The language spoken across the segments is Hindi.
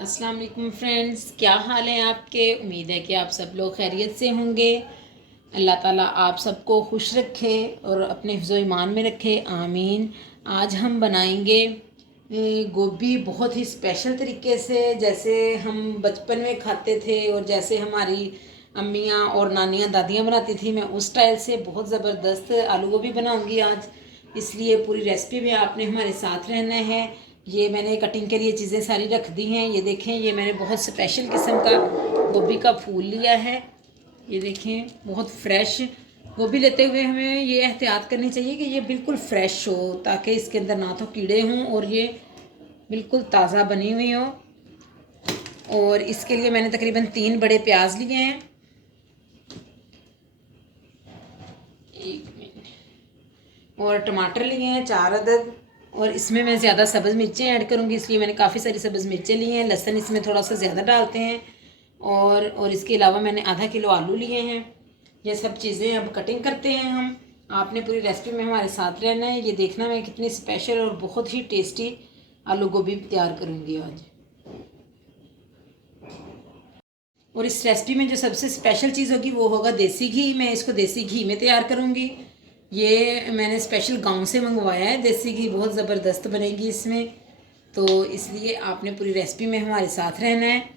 अस्सलाम वालेकुम फ्रेंड्स, क्या हाल है आपके। उम्मीद है कि आप सब लोग खैरियत से होंगे। अल्लाह ताला आप सबको खुश रखे और अपने हिफ्ज़ो ईमान में रखे, आमीन। आज हम बनाएंगे गोभी बहुत ही स्पेशल तरीके से, जैसे हम बचपन में खाते थे और जैसे हमारी अम्मियाँ और नानियाँ दादियाँ बनाती थी। मैं उस स्टाइल से बहुत ज़बरदस्त आलू गोभी बनाऊंगी आज, इसलिए पूरी रेसिपी में आपने हमारे साथ रहना है। ये मैंने कटिंग के लिए चीज़ें सारी रख दी हैं। ये देखें, ये मैंने बहुत स्पेशल किस्म का गोभी का फूल लिया है। ये देखें, बहुत फ्रेश गोभी लेते हुए हमें ये एहतियात करनी चाहिए कि ये बिल्कुल फ्रेश हो, ताकि इसके अंदर ना तो कीड़े हों और ये बिल्कुल ताज़ा बनी हुई हो। और इसके लिए मैंने तकरीबन 3 बड़े प्याज लिए हैं। एक मिनट। और टमाटर लिए हैं 4 अदद। और इसमें मैं ज़्यादा सब्ज़ मिर्चें ऐड करूँगी, इसलिए मैंने काफ़ी सारी सब्ज़ मिर्चें ली हैं। लहसुन इसमें थोड़ा सा ज़्यादा डालते हैं। और इसके अलावा मैंने आधा किलो आलू लिए हैं। ये सब चीज़ें अब कटिंग करते हैं हम। आपने पूरी रेसिपी में हमारे साथ रहना है। ये देखना मैं कितनी स्पेशल और बहुत ही टेस्टी आलू गोभी तैयार करूँगी आज। और इस रेसिपी में जो सबसे स्पेशल चीज़ होगी वो होगा देसी घी। मैं इसको देसी घी में तैयार करूँगी। ये मैंने स्पेशल गांव से मंगवाया है। देसी घी बहुत ज़बरदस्त बनेगी इसमें, तो इसलिए आपने पूरी रेसिपी में हमारे साथ रहना है।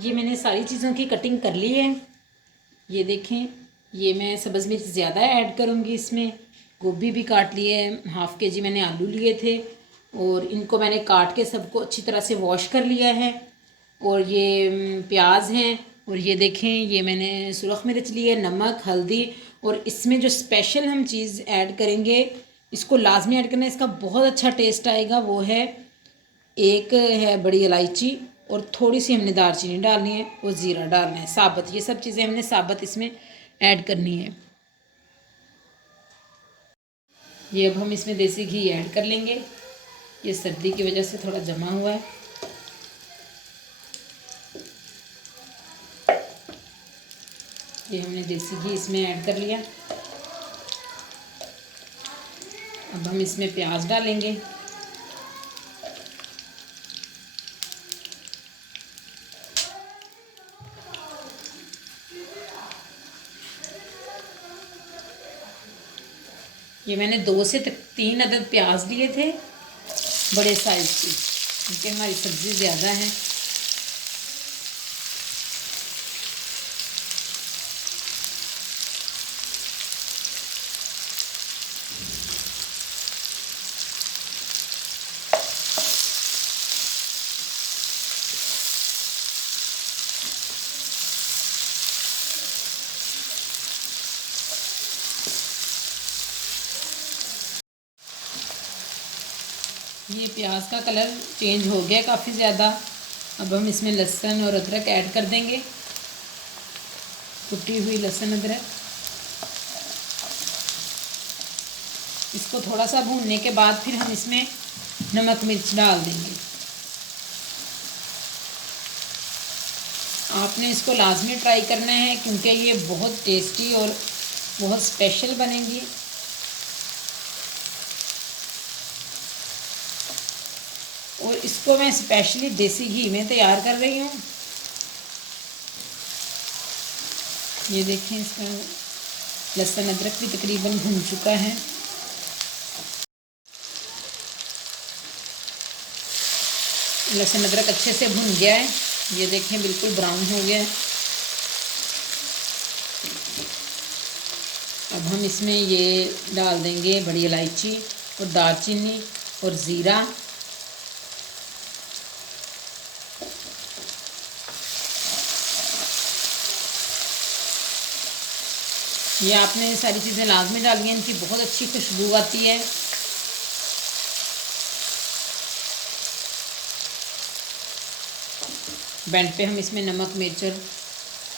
ये मैंने सारी चीज़ों की कटिंग कर ली है। ये देखें, ये मैं सब्ज़ मिर्च ज़्यादा ऐड करूँगी इसमें। गोभी भी काट लिए है, हाफ़ के जी मैंने आलू लिए थे और इनको मैंने काट के सबको अच्छी तरह से वॉश कर लिया है। और ये प्याज हैं। और ये देखें, ये मैंने सुरख मिर्च ली है, नमक, हल्दी। और इसमें जो स्पेशल हम चीज़ ऐड करेंगे, इसको लाजमी ऐड करना है, इसका बहुत अच्छा टेस्ट आएगा। वो है, एक है बड़ी इलायची और थोड़ी सी हमने दालचीनी डालनी है और ज़ीरा डालना है साबुत। ये सब चीज़ें हमने साबुत इसमें ऐड करनी है। ये अब हम इसमें देसी घी ऐड कर लेंगे। ये सर्दी की वजह से थोड़ा जमा हुआ है। ये हमने देसी घी इसमें ऐड कर लिया। अब हम इसमें प्याज डालेंगे। ये मैंने 2 से 3 अदद प्याज लिए थे, बड़े साइज़ की, क्योंकि हमारी सब्ज़ी ज़्यादा है। ये प्याज का कलर चेंज हो गया काफ़ी ज़्यादा। अब हम इसमें लहसुन और अदरक ऐड कर देंगे, कुटी हुई लहसुन अदरक। इसको थोड़ा सा भूनने के बाद फिर हम इसमें नमक मिर्च डाल देंगे। आपने इसको लाजमी ट्राई करना है क्योंकि ये बहुत टेस्टी और बहुत स्पेशल बनेंगी। और इसको मैं स्पेशली देसी घी में तैयार कर रही हूँ। ये देखें, इसका लहसुन अदरक भी तकरीबन भुन चुका है। लहसुन अदरक अच्छे से भुन गया है। ये देखें, बिल्कुल ब्राउन हो गया है। अब हम इसमें ये डाल देंगे बड़ी इलायची और दालचीनी और ज़ीरा। ये आपने सारी चीज़ें लाजमी डाली हैं, इनकी बहुत अच्छी खुशबू आती है। बैंड पे हम इसमें नमक मिर्च और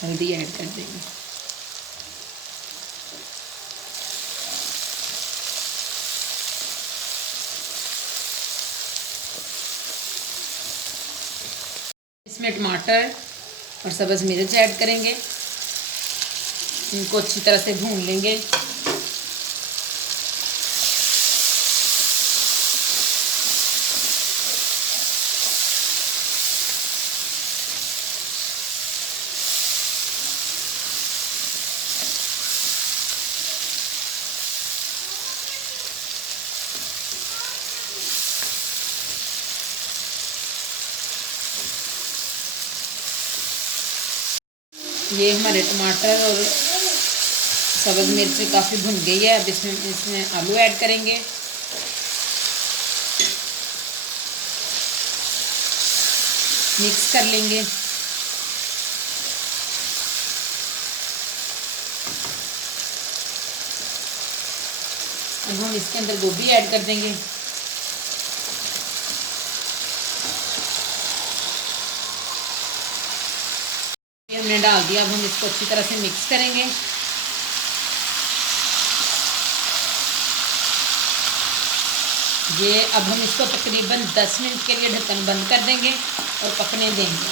हल्दी ऐड कर देंगे। इसमें टमाटर और सब्ज़ मिर्च ऐड करेंगे। इनको अच्छी तरह से भून लेंगे। ये हमारे टमाटर और सब्ज़ मिर्च काफ़ी भुन गई है। अब इसमें आलू ऐड करेंगे। मिक्स कर लेंगे। अब हम इसके अंदर गोभी ऐड कर देंगे। हमने डाल दिया। अब हम इसको अच्छी तरह से मिक्स करेंगे। ये अब हम इसको तकरीबन 10 मिनट के लिए ढक्कन बंद कर देंगे और पकने देंगे।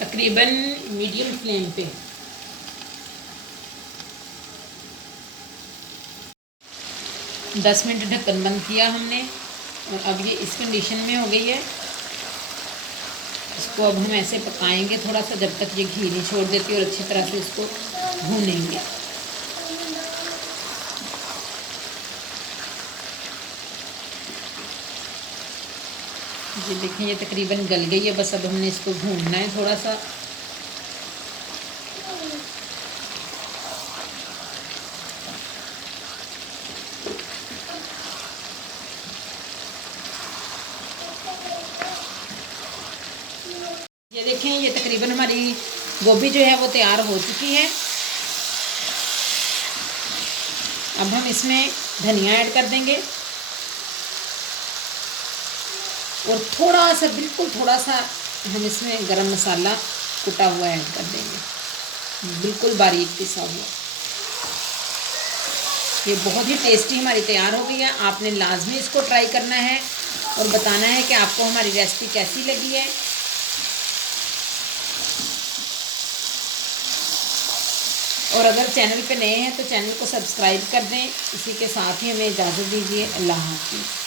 तकरीबन मीडियम फ्लेम पे। दस मिनट ढक्कन बंद किया हमने और अब ये इस कंडीशन में हो गई है। इसको अब हम ऐसे पकाएंगे थोड़ा सा, जब तक ये घी नहीं छोड़ देती, और अच्छी तरह से इसको भूनेंगे। ये देखें, ये तकरीबन गल गई है। बस अब हमने इसको भूनना है थोड़ा सा। ये देखें, ये तकरीबन हमारी गोभी जो है वो तैयार हो चुकी है। अब हम इसमें धनिया ऐड कर देंगे और थोड़ा सा, बिल्कुल थोड़ा सा हम इसमें गरम मसाला कुटा हुआ ऐड कर देंगे, बिल्कुल बारीक पिसा हुआ। ये बहुत ही टेस्टी हमारी तैयार हो गई है। आपने लाजमी इसको ट्राई करना है और बताना है कि आपको हमारी रेसिपी कैसी लगी है। और अगर चैनल पे नए हैं तो चैनल को सब्सक्राइब कर दें। इसी के साथ ही हमें इजाज़त दीजिए। अल्लाह हाफ़िज़।